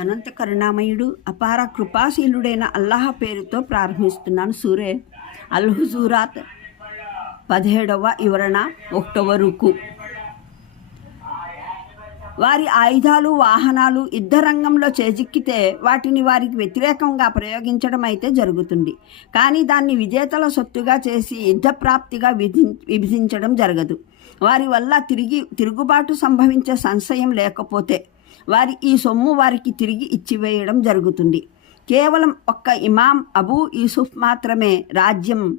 అనంత కరుణామయుడు అపార కృపాశీలుడైన అల్లాహ పేరుతో ప్రారంభిస్తున్నాను సూరే అల్హుజూరాత్ పదిహేడవ వివరణ ఒకటవ రుకు. వారి ఆయుధాలు వాహనాలు యుద్ధ రంగంలో చేజిక్కితే వాటిని వారికి వ్యతిరేకంగా ప్రయోగించడం అయితే జరుగుతుంది. కానీ దాన్ని విజేతల సొత్తుగా చేసి యుద్ధ ప్రాప్తిగా విధి విభజించడం జరగదు. వారి వల్ల తిరిగి తిరుగుబాటు సంభవించే సంశయం లేకపోతే వారి ఈ సొమ్ము వారికి తిరిగి ఇచ్చివేయడం జరుగుతుంది. కేవలం ఒక్క ఇమాం అబూ యూసుఫ్ మాత్రమే రాజ్యం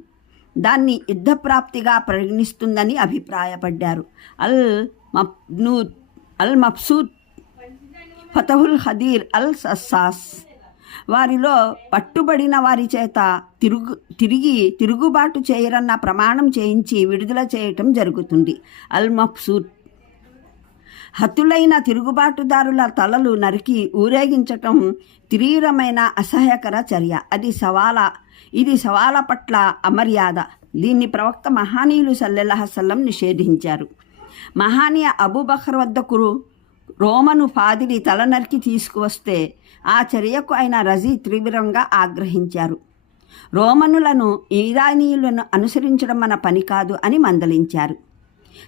దాన్ని యుద్ధప్రాప్తిగా పరిగణిస్తుందని అభిప్రాయపడ్డారు. అల్ మబ్నూ అల్ మబ్సూద్ ఫతహుల్ హదీర్ అల్ సస్సాస్ వారిలో పట్టుబడిన వారి చేత తిరుగు తిరిగి తిరుగుబాటు చేయరన్న ప్రమాణం చేయించి విడుదల చేయటం జరుగుతుంది. అల్ మబ్సూద్ హతులైన తిరుగుబాటుదారుల తలలు నరికి ఊరేగించటం తీవ్రమైన అసహ్యకర చర్య. అది సవాల ఇది సవాల పట్ల అమర్యాద. దీన్ని ప్రవక్త మహానీయులు సల్లెల్లహసల్లం నిషేధించారు. మహానీయ అబూబకర్ వద్దకు రోమను ఫాదిరి తల నరికి తీసుకువస్తే ఆ చర్యకు ఆయన రజీ తీవ్రంగా ఆగ్రహించారు. రోమనులను ఈరానీయులను అనుసరించడం మన పని కాదు అని మందలించారు.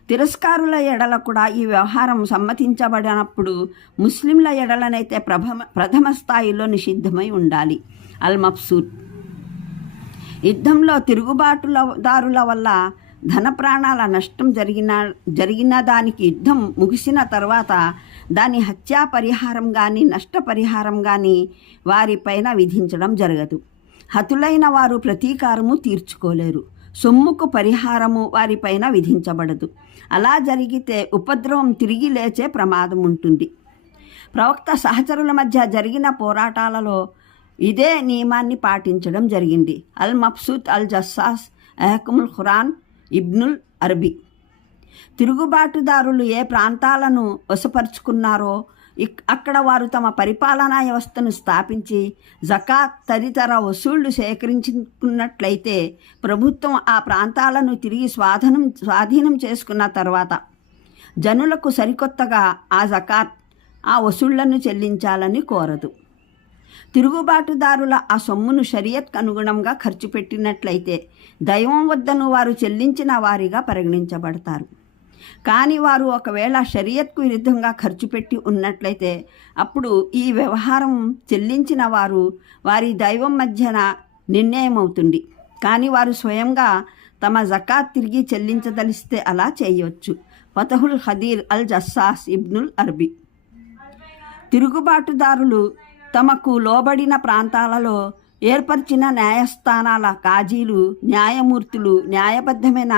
తిరస్కారుల ఎడల కూడా ఈ వ్యవహారం సమ్మతించబడినప్పుడు ముస్లింల ఎడలనైతే ప్రథమ ప్రథమ స్థాయిలో నిషిద్ధమై ఉండాలి. అల్ మబ్సూద్ యుద్ధంలో తిరుగుబాటుదారుల వల్ల ధన ప్రాణాల నష్టం జరిగిన జరిగిన దానికి యుద్ధం ముగిసిన తర్వాత దాని హత్యా పరిహారం కానీ నష్టపరిహారం కానీ వారిపైన విధించడం జరగదు. హతులైన వారు ప్రతీకారము తీర్చుకోలేరు. సొమ్ముకు పరిహారము వారిపైన విధించబడదు. అలా జరిగితే ఉపద్రవం తిరిగి లేచే ప్రమాదం ఉంటుంది. ప్రవక్త సహచరుల మధ్య జరిగిన పోరాటాలలో ఇదే నియమాన్ని పాటించడం జరిగింది. అల్ మబ్సూద్ అల్ జస్సాస్ అహకుముల్ ఖురాన్ ఇబ్నుల్ అరబీ. తిరుగుబాటుదారులు ఏ ప్రాంతాలను వశపరుచుకున్నారో అక్కడ వారు తమ పరిపాలనా వ్యవస్థను స్థాపించి జకాత్ తదితర వసూళ్ళు సేకరించుకున్నట్లయితే ప్రభుత్వం ఆ ప్రాంతాలను తిరిగి స్వాధీనం స్వాధీనం చేసుకున్న తర్వాత జనులకు సరికొత్తగా ఆ జకాత్ ఆ వసూళ్ళను చెల్లించాలని కోరదు. తిరుగుబాటుదారుల ఆ సొమ్మును షరియత్ అనుగుణంగా ఖర్చు పెట్టినట్లయితే దైవం వద్దను వారు చెల్లించిన వారిగా పరిగణించబడతారు. కానీ వారు ఒకవేళ షరియత్కు విరుద్ధంగా ఖర్చు పెట్టి ఉన్నట్లయితే అప్పుడు ఈ వ్యవహారం చెల్లించిన వారు వారి దైవం మధ్యన నిర్ణయం అవుతుంది కానీ వారు స్వయంగా తమ జకాత్ తిరిగి చెల్లించదలిస్తే అలా చేయవచ్చు. ఫతహుల్ హదీర్ అల్ జస్సాస్ ఇబ్నుల్ అర్బీ. తిరుగుబాటుదారులు తమకు లోబడిన ప్రాంతాలలో ఏర్పరిచిన న్యాయస్థానాల కాజీలు న్యాయమూర్తులు న్యాయబద్ధమైన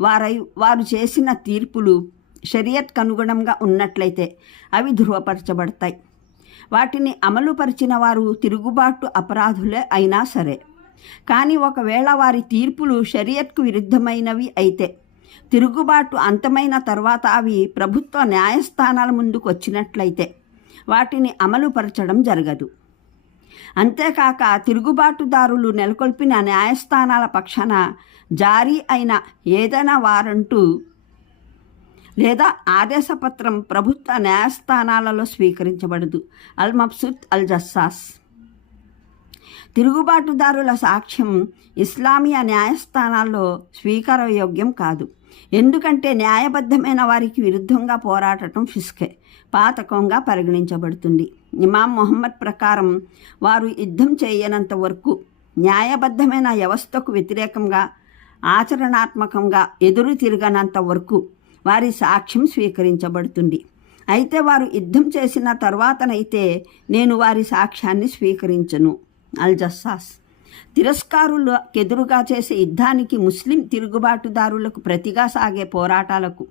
వారై వారు చేసిన తీర్పులు షరియత్కు అనుగుణంగా ఉన్నట్లయితే అవి ధృవపరచబడతాయి. వాటిని అమలుపరిచిన వారు తిరుగుబాటు అపరాధులే అయినా సరే. కానీ ఒకవేళ వారి తీర్పులు షరియత్కు విరుద్ధమైనవి అయితే తిరుగుబాటు అంతమైన తర్వాత అవి ప్రభుత్వ న్యాయస్థానాల ముందుకు వచ్చినట్లయితే వాటిని అమలుపరచడం జరగదు. అంతేకాక తిరుగుబాటుదారులు నెలకొల్పిన న్యాయస్థానాల పక్షాన జారీ అయిన ఏదైనా వారంటు లేదా ఆదేశపత్రం ప్రభుత్వ న్యాయస్థానాలలో స్వీకరించబడదు. అల్ మబ్సుద్ అల్ జస్సాస్. తిరుగుబాటుదారుల సాక్ష్యం ఇస్లామియా న్యాయస్థానాల్లో స్వీకారయోగ్యం కాదు. ఎందుకంటే న్యాయబద్ధమైన వారికి విరుద్ధంగా పోరాటం ఫిస్కే పాతకంగా పరిగణించబడుతుంది. ఇమాం మొహమ్మద్ ప్రకారం వారు యుద్ధం చేయనంత వరకు న్యాయబద్ధమైన వ్యవస్థకు వ్యతిరేకంగా ఆచరణాత్మకంగా ఎదురు తిరగనంత వరకు వారి సాక్ష్యం స్వీకరించబడుతుంది. అయితే వారు యుద్ధం చేసిన తర్వాతనైతే నేను వారి సాక్ష్యాన్ని స్వీకరించను. అల్ జస్సాస్ తిరస్కారులకు ఎదురుగా చేసే యుద్ధానికి ముస్లిం తిరుగుబాటుదారులకు ప్రతిగా సాగే పోరాటాలకు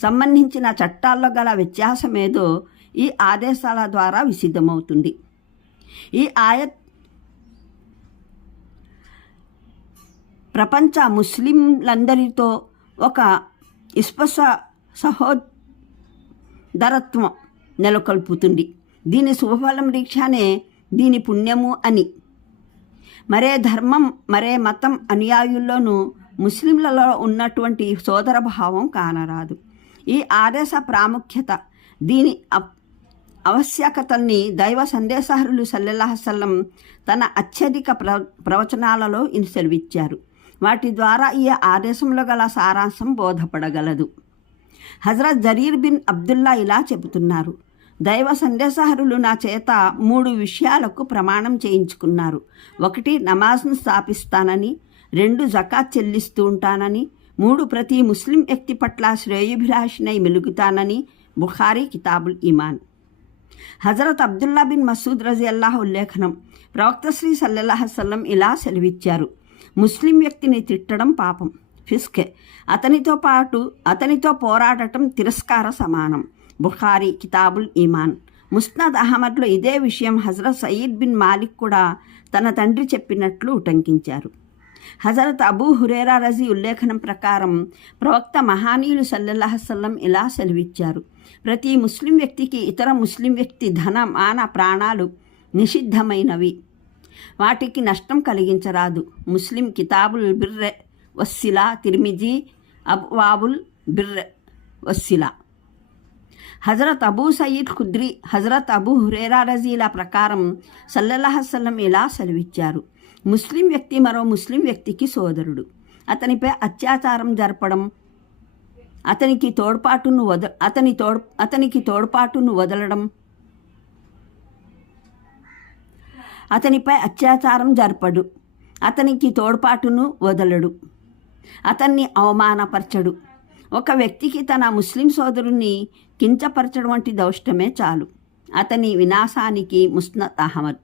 సంబంధించిన చట్టాల్లో గల వ్యత్యాసమేదో ఈ ఆదేశాల ద్వారా విసిద్ధమవుతుంది. ఈ ఆయత్ ప్రపంచ ముస్లింలందరితో ఒక ఇస్పస సహోదరత్వం నెలకొల్పుతుంది. దీని శుభఫలం రీక్షానే దీని పుణ్యము అని మరే ధర్మం మరే మతం అనుయాయుల్లోనూ ముస్లింలలో ఉన్నటువంటి సోదర భావం కానరాదు. ఈ ఆదేశ ప్రాముఖ్యత దీని అప్ ఆవశ్యకతల్ని దైవ సందేశహరులు సల్లెల్లాహసల్లం తన అత్యధిక ప్ర ప్రవచనాలలో సెలవిచ్చారు. వాటి ద్వారా ఈ ఆదేశంలో గల సారాంశం బోధపడగలదు. హజరత్ జరీర్ బిన్ అబ్దుల్లా ఇలా చెబుతున్నారు. దైవ సందేశహరులు నా చేత మూడు విషయాలకు ప్రమాణం చేయించుకున్నారు. ఒకటి నమాజ్ను స్థాపిస్తానని రెండు జకాత్ చెల్లిస్తూ ఉంటానని మూడు ప్రతి ముస్లిం వ్యక్తి పట్ల శ్రేయుభిలాషినై మెలుగుతానని Bukhari Kitabul Iman Hazrat Abdullah bin Masood Razi Allah ఉల్లేఖనం ప్రవక్త శ్రీ సల్లల్లాహసల్లం ఇలా సెలవిచ్చారు. ముస్లిం వ్యక్తిని తిట్టడం పాపం. ఫిస్కే. అతనితో పాటు అతనితో పోరాడటం తిరస్కార సమానం. బుఖారీ కితాబుల్ ఈమాన్. ముస్నద్ అహ్మద్లో ఇదే విషయం హజరత్ సయీద్ బిన్ మాలిక్ కూడా తన తండ్రి చెప్పినట్లు ఉటంకించారు. హజరత్ అబూ హురేరా రజీ ఉల్లేఖనం ప్రకారం ప్రవక్త మహానీయులు సల్లల్లాహసల్లం ఇలా సెలవిచ్చారు. ప్రతి ముస్లిం వ్యక్తికి ఇతర ముస్లిం వ్యక్తి ధన మాన ప్రాణాలు నిషిద్ధమైనవి. వాటికి నష్టం కలిగించరాదు. ముస్లిం కితాబుల్ బిర్రె వస్సిలా తిరిమిజీ అబ్వాబుల్ బిర్రె వస్సిలా. హజరత్ అబూ సయీద్ ఖుద్రి హజరత్ అబూ హురేరా రజీల ప్రకారం సల్లల్లాహసల్లం ఇలా సెలవిచ్చారు. ముస్లిం వ్యక్తి మరో ముస్లిం వ్యక్తికి సోదరుడు. అతనిపై అత్యాచారం జరపడం అతనికి తోడ్పాటును వద అతని తోడ్ అతనికి తోడ్పాటును వదలడం అతనిపై అత్యాచారం జరపడు అతనికి తోడ్పాటును వదలడు అతన్ని అవమానపరచడు. ఒక వ్యక్తికి తన ముస్లిం సోదరుణ్ణి కించపరచడం వంటి దౌష్టమే చాలు. అతని వినాశానికి ముస్నత్ అహ్మద్.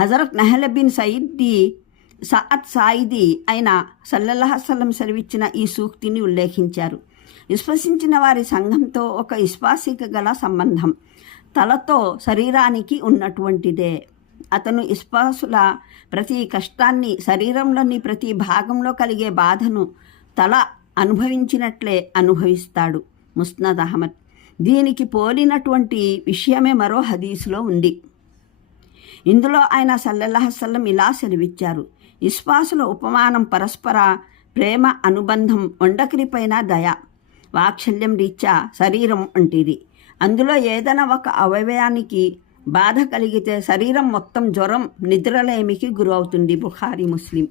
హజరత్ నహల బిన్ సయీద్ది సఅద్ సాయిది అయిన సల్లల్లాహసల్లం సెలవిచ్చిన ఈ సూక్తిని ఉల్లేఖించారు. విశ్వసించిన వారి సంఘంతో ఒక విశ్వాసిక గల సంబంధం. తలతో శరీరానికి ఉన్నటువంటిదే. అతను విశ్వాసుల ప్రతి కష్టాన్ని శరీరంలోని ప్రతి భాగంలో కలిగే బాధను తల అనుభవించినట్లే అనుభవిస్తాడు ముస్నద్ అహ్మద్. దీనికి పోలినటువంటి విషయమే మరో హదీసులో ఉంది. ఇందులో ఆయన సల్లల్లాహసల్లం ఇలా సెలవిచ్చారు. విశ్వాసుల ఉపమానం పరస్పర ప్రేమ అనుబంధం వండకిరిపైన దయ వాత్సల్యం రీత్యా శరీరం వంటిది. అందులో ఏదైనా ఒక అవయవానికి బాధ కలిగితే శరీరం మొత్తం జ్వరం నిద్రలేమికి గురవుతుంది. బుఖారీ ముస్లిం.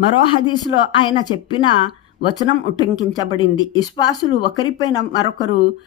మరో హదీసులో ఆయన చెప్పిన వచనం ఉటంకించబడింది. విశ్వాసులు ఒకరిపైన మరొకరు